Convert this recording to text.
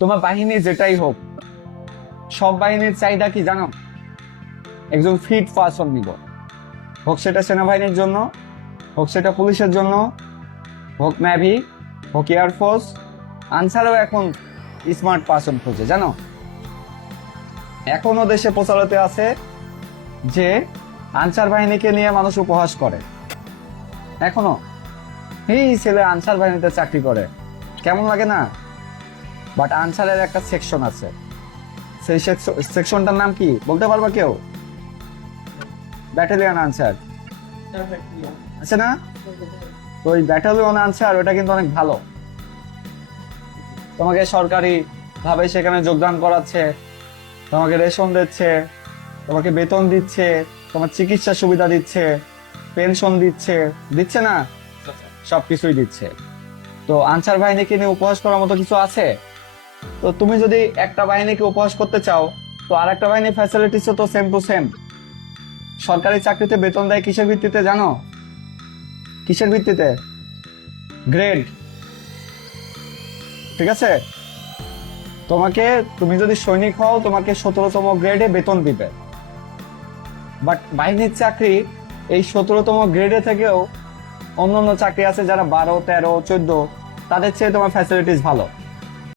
তোমার বাহিনী যেটাই হোক, সব বাহিনীর চাহিদা কি জানো? একজন ফিট পারসন নিব, হোক সেটা সেনাবাহিনীর জন্য, হোক সেটা পুলিশের জন্য, হোক নেভি, হোক এয়ারফোর্স। আনসারও এখন স্মার্ট পারসন খোঁজে, জানো? এখনো দেশে প্রচলিত আছে যে আনসার বাহিনীকে নিয়ে মানুষ উপহাস করে। এখনো এই ছেলে আনসার বাহিনীতে চাকরি করে, কেমন লাগে না? বাট আনসারের একটা সেকশন আছে, সেই সেকশনটার নাম কি বলতে পারবা কেউ? ব্যাটালিয়ন আনসার আছে না? তো ওই ব্যাটালিয়ন আনসার ওটা কিন্তু অনেক ভালো। তোমাকে সরকারি ভাবে সেখানে যোগদান করাচ্ছে, তোমাকে রেশন দিচ্ছে, তোমাকে বেতন দিচ্ছে, তোমার চিকিৎসা সুবিধা দিচ্ছে, পেনশন দিচ্ছে, দিচ্ছে না? সবকিছুই দিচ্ছে। তো আনসার বাহিনীকে নিয়ে উপহাস করার মতো কিছু আছে? তো তুমি যদি একটা বাহিনীকে উপহাস করতে চাও, তো আর একটা বাহিনীর ফ্যাসিলিটিসও তো সেম টু সেম। সরকারি চাকরিতে বেতন দেয় কিসের ভিত্তিতে জানো? কিসের ভিত্তিতে? গ্রেড। ঠিক আছে? তোমাকে, তুমি যদি সৈনিক হও তোমাকে 17তম গ্রেডে বেতন দিবে। বাট বাহিনীর চাকরি এই 17তম গ্রেডে থেকেও অন্যান্য চাকরি আছে যারা 12, 13, 14, তাদের চেয়ে তোমার ফ্যাসিলিটিস ভালো।